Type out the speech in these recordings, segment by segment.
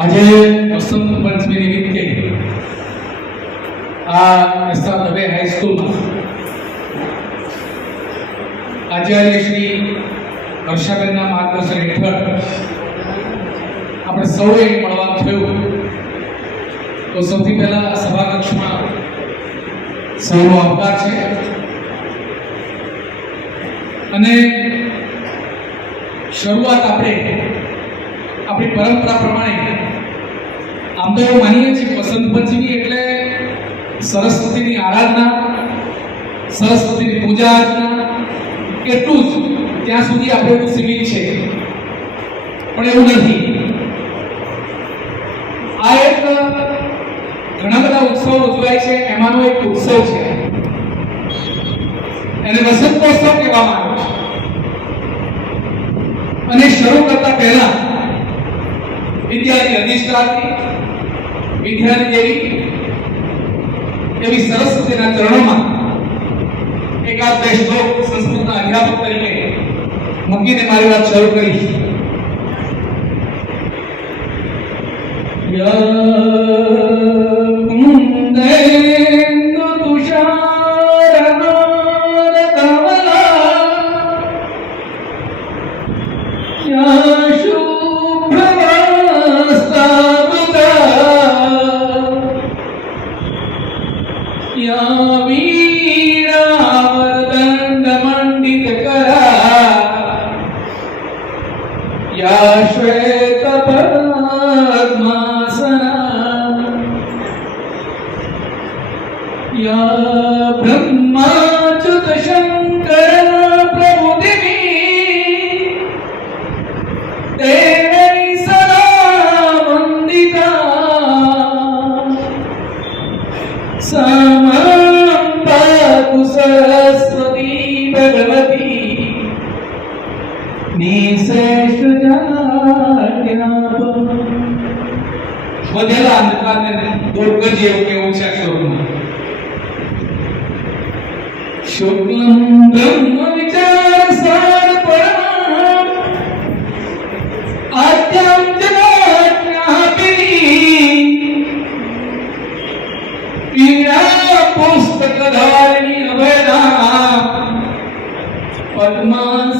આજે વસંત પંચમી નિમિત્તે આ એસા દવે હાઈસ્કૂલમાં આચાર્ય શ્રી હર્ષાબેનના માર્ગદર્શન હેઠળ આપણે સૌએ મળવા થયું. તો સૌથી પહેલા સભાકક્ષમાં સૌનો આભાર છે. અને શરૂઆત આપણે આપણી પરંપરા પ્રમાણે આમ તો માનીએ છીએ વસંત પંચમી એટલે સરસ્વતીની આરાધના, સરસ્વતીની પૂજા અર્ચના, એટલું જ ત્યાં સુધી આપણે એવું સીમિત છે. પણ એવું નથી. આ એક ઘણા બધા ઉત્સવો ઉજવાય છે, એમાંનો એક ઉત્સવ છે. એને વસંતોત્સવ કહેવામાં આવે છે. અને શરૂ કરતા પહેલા વિદ્યાની અધિષ્ઠાત્રી વિદ્યાની દેવી, એવી સરસ્વતીના ચરણોમાં એકાદ બે શ્લોક સંસ્કૃતના અધ્યાપક તરીકે મૂકીને મારી વાત શરૂ કરી કુંદેન્દુ या श्वेत पद्मासना या ब्रह्माच्युत शंकर प्रभुदिनी तेरै सदा वन्दिता समां पातु सरस्वती भगवती। વધેલા અંધકારને દૂર કરજે એવું કેવું છે અક્ષરોમાં શુક્લમ બ્રહ્મ વિચાર સાર પરમ પીડા પુસ્તક ધારિણી અભયના પદ્માસને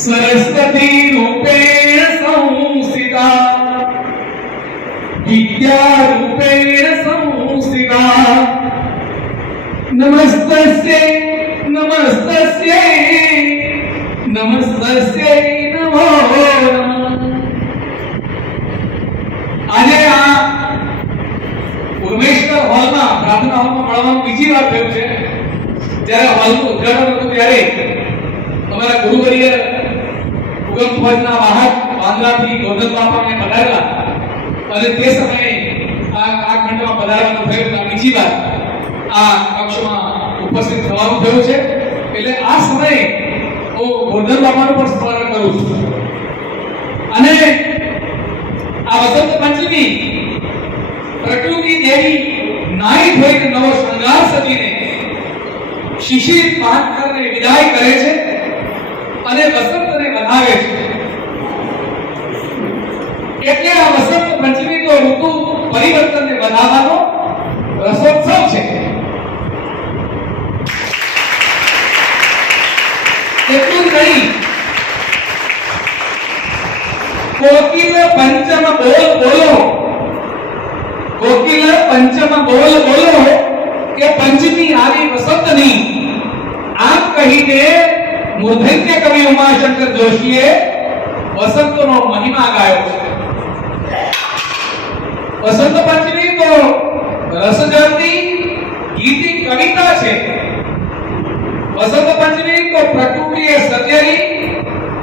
સરસ્વતી રૂપેણ સંસ્થિતા વિદ્યા રૂપેણ સંસ્થિતા નમસ્તસ્ય નમસ્ત નમસ્તસ્ય નમો આજે આ ઉર્મેશ્વર હોલમાં, પ્રાર્થના હોલમાં મળવાનું બીજી વાર થયું છે. ત્યારે હોલનું ઉદઘાટન હતું ત્યારે અમારા ગુરુ પરિવાર ઉગમ ફોજના વાહક બાંદ્રાથી ગોધન બાપાને પધારેલા. અને તે સમયે આ આ ખંડમાં પધારવાનું થયું. આ બીજી વાર આ કક્ષમાં ઉપસ્થિત થવાનું થયું છે. એટલે આ સમયે હું ગોધર બાપાનું પણ સ્મરણ કરું છું. અને આ વસંત પંચમી, પ્રકૃતિ દેવી નાઈ ધોઈને નવો શૃંગાર સજીને શિશિર પાન કરીને વિદાય કરે છે. અને વસંતને વધાવે છે. એટલે આ વસંત પંચમી તો ઋતુ પરિવર્તનને વધારવાનો રસોત્સવ છે. એટલું જ નહીં કોકિલ પંચમ બોલ બોલો. કોકિલ પંચમ બોલ બોલો કે પંચમી આવી વસંતની. આમ કહીને મૂર્ધન્ય કવિ ઉમાશંકર જોશીએ વસંતનો મહિમા ગાયો છે. વસંત પંચમી તો રસજળની ગીતિ કવિતા છે. વસંત પંચમી તો પ્રકૃતિએ સર્જેલી,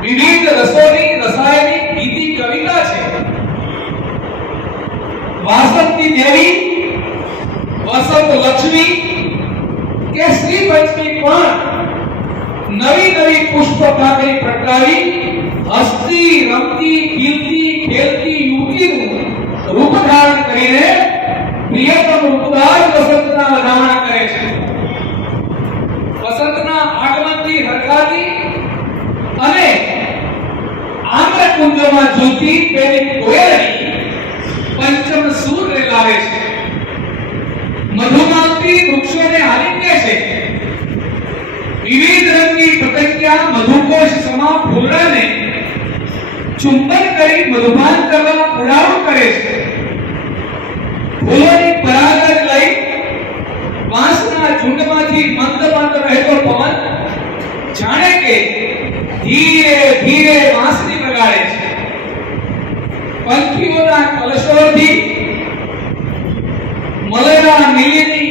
વિવિધ રસોની રસાયની ગીતિ કવિતા છે. વાસંતી દેવી, વસંત લક્ષ્મી કે શ્રી પંચમી પણ નવી નવી પુષ્પ પાકડી પ્રગટાવી, હસતી, રમતી, ખીલતી, ખેલતી યુવતીનું રૂપ ધારણ કરીને પ્રિયતમ રૂપદાર વસંતના વધામણા કરે છે. વસંતના આગમનથી હરખાતી અને આમ્ર કુંજમાં ઝૂલતી પેલી કોયલની પંચમ સૂર લાવે છે. મધુમાલતી વૃક્ષોને આલિંગે છે. સમા ચુંબન કરી મધુપાન કરવા ઉડાવ કરે છે. ફૂલોની પરાગત લઈ વાંસના ઝુંડમાંથી મંદ મંદ રહેતો પવન જાણે કે ધીરે ધીરે વાંસની બગાડે છે. પંખીઓના કલશોથી મલેરા નીલીની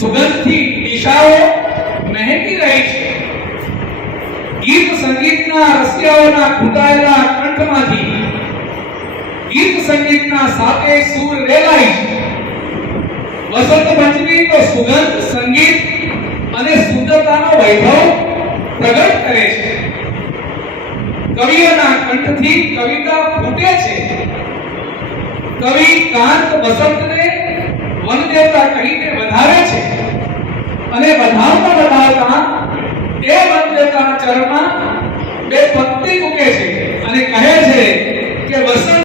સુગંધથી દિશાઓ મહેકી રહી છે. સંગીતના રસિયાઓના ઘૂંટાયેલા કંઠમાંથી ગીત સંગીતના સાથે સૂર રેલાઈ. વસંત પંચમી સુગંધ સંગીત અને સુંદરતાનો વૈભવ પ્રગટ કરે છે. કવિઓના કંઠથી કવિતા ફૂટે છે. કવિ કાંત વસંતને વનદેવતા કહીને વધારે છે. અને વધારતા વધારતા તે વનદેવતાના ચરણમાં બે પંક્તિ મૂકે